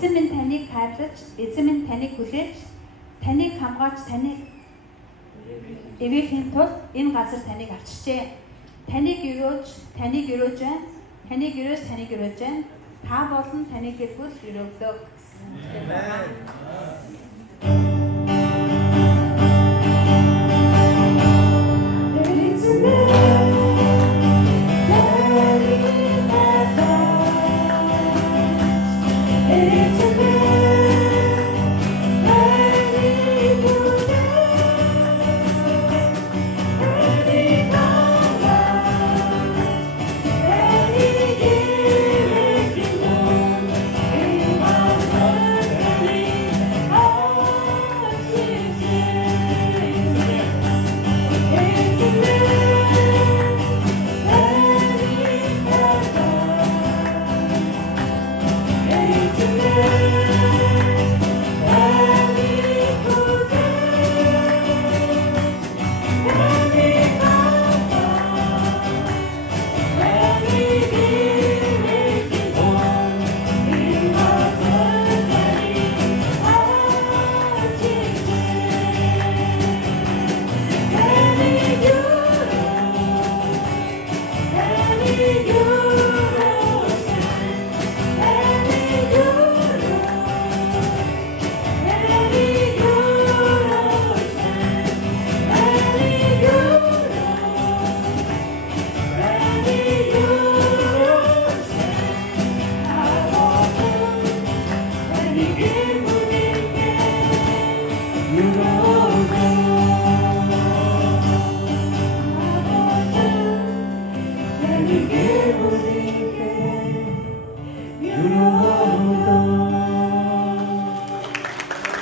Эзэн минь таныг хайрлаж, эзэн минь таныг хүлээж, таныг хамгаалж, таныг эвээхийн тулд энэ газар таныг авчирчээ. Таныг өрөөж байна. Таныг өрөөж байна. Та болон таны гэр бүл өрөөгдөг. Yeah.